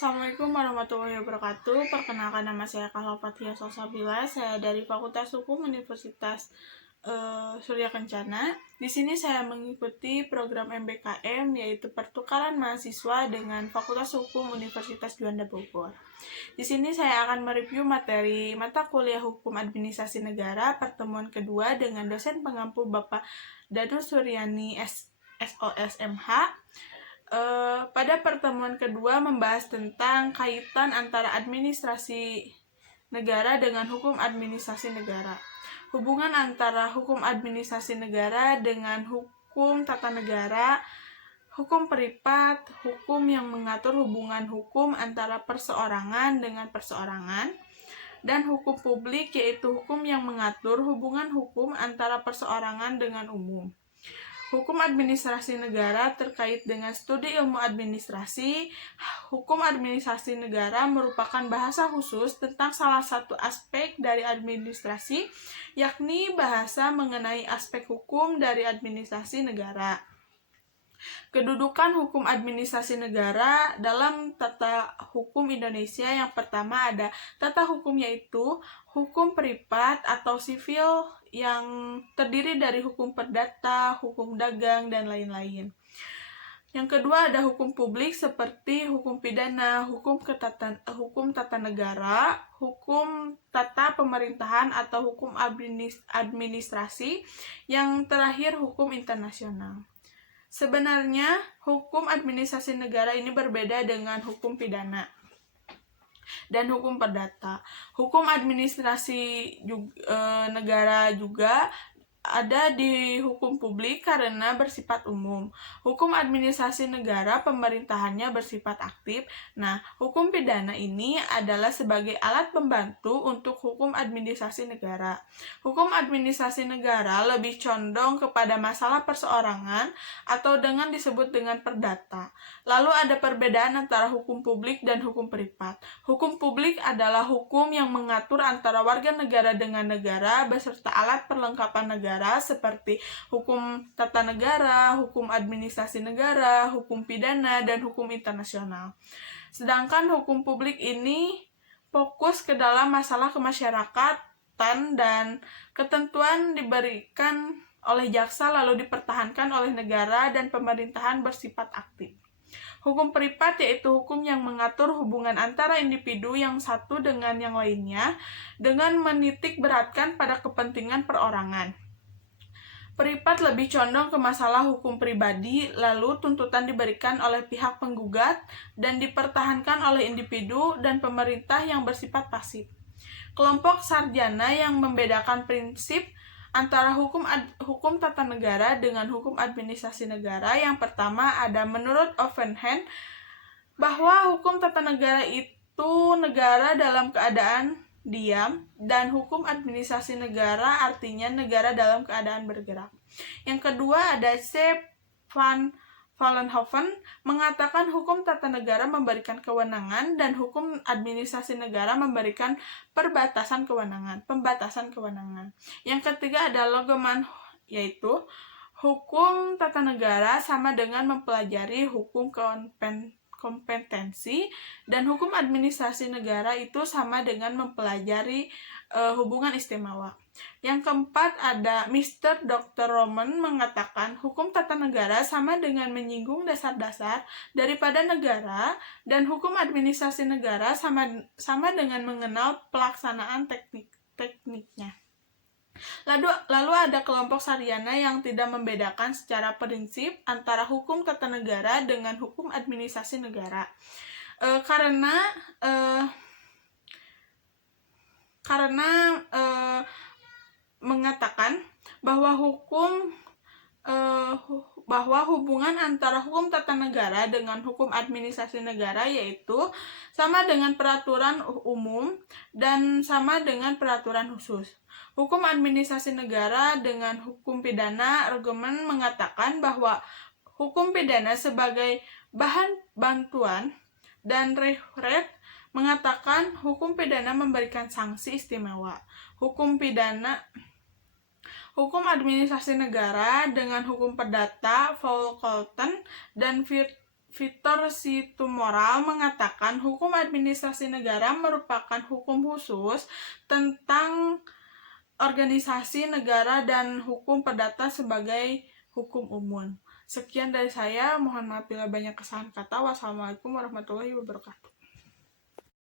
Assalamualaikum warahmatullahi wabarakatuh. Perkenalkan, nama saya Kahlofatia Salsabila. Saya dari Fakultas Hukum Universitas Surya Kencana. Di sini saya mengikuti program MBKM, yaitu pertukaran mahasiswa dengan Fakultas Hukum Universitas Juanda Bogor. Di sini saya akan mereview materi mata kuliah Hukum Administrasi Negara pertemuan kedua dengan dosen pengampu Bapak Danur Suryani SOSMH. Pada pertemuan kedua membahas tentang kaitan antara administrasi negara dengan hukum administrasi negara. Hubungan antara hukum administrasi negara dengan hukum tata negara, hukum privat, hukum yang mengatur hubungan hukum antara perseorangan dengan perseorangan, dan hukum publik, yaitu hukum yang mengatur hubungan hukum antara perseorangan dengan umum. Hukum administrasi negara terkait dengan studi ilmu administrasi. Hukum administrasi negara merupakan bahasa khusus tentang salah satu aspek dari administrasi, yakni bahasa mengenai aspek hukum dari administrasi negara. Kedudukan hukum administrasi negara dalam tata hukum Indonesia, yang pertama ada tata hukum, yaitu hukum privat atau sivil yang terdiri dari hukum perdata, hukum dagang, dan lain-lain. Yang kedua ada hukum publik seperti hukum pidana, hukum tata negara, hukum tata pemerintahan atau hukum administrasi, yang terakhir hukum internasional. Sebenarnya, hukum administrasi negara ini berbeda dengan hukum pidana dan hukum perdata. Hukum administrasi negara juga ada di hukum publik karena bersifat umum. Hukum administrasi negara pemerintahannya bersifat aktif. Nah, hukum pidana ini adalah sebagai alat pembantu untuk hukum administrasi negara. Hukum administrasi negara lebih condong kepada masalah perseorangan atau dengan disebut dengan perdata. Lalu ada perbedaan antara hukum publik dan hukum privat. Hukum publik adalah hukum yang mengatur antara warga negara dengan negara beserta alat perlengkapan negara seperti hukum tata negara, hukum administrasi negara, hukum pidana, dan hukum internasional. Sedangkan hukum publik ini fokus ke dalam masalah kemasyarakatan dan ketentuan diberikan oleh jaksa lalu dipertahankan oleh negara dan pemerintahan bersifat aktif. Hukum privat yaitu hukum yang mengatur hubungan antara individu yang satu dengan yang lainnya dengan menitik beratkan pada kepentingan perorangan. Privat lebih condong ke masalah hukum pribadi, lalu tuntutan diberikan oleh pihak penggugat dan dipertahankan oleh individu dan pemerintah yang bersifat pasif. Kelompok sarjana yang membedakan prinsip antara hukum tata negara dengan hukum administrasi negara. Yang pertama ada menurut Offenhand bahwa hukum tata negara itu negara dalam keadaan diam, dan hukum administrasi negara artinya negara dalam keadaan bergerak. Yang kedua ada C. van Vollenhoven mengatakan hukum tata negara memberikan kewenangan dan hukum administrasi negara memberikan pembatasan kewenangan. Yang ketiga ada Logeman, yaitu hukum tata negara sama dengan mempelajari hukum kompetensi, dan hukum administrasi negara itu sama dengan mempelajari hubungan istimewa. Yang keempat ada Mr. Dr. Roman mengatakan hukum tata negara sama dengan menyinggung dasar-dasar daripada negara, dan hukum administrasi negara sama dengan mengenal pelaksanaan tekniknya. Lalu ada kelompok sarjana yang tidak membedakan secara prinsip antara hukum tata negara dengan hukum administrasi negara. Karena mengatakan bahwa hubungan antara hukum tata negara dengan hukum administrasi negara yaitu sama dengan peraturan umum dan sama dengan peraturan khusus. Hukum administrasi negara dengan hukum pidana, argumen mengatakan bahwa hukum pidana sebagai bahan bantuan, dan Recht mengatakan hukum pidana memberikan sanksi istimewa. Hukum administrasi negara dengan hukum perdata, Volcholten dan Victor Situmorang mengatakan hukum administrasi negara merupakan hukum khusus tentang organisasi negara dan hukum perdata sebagai hukum umum. Sekian dari saya, mohon maaf bila banyak kesalahan kata. Wassalamualaikum warahmatullahi wabarakatuh.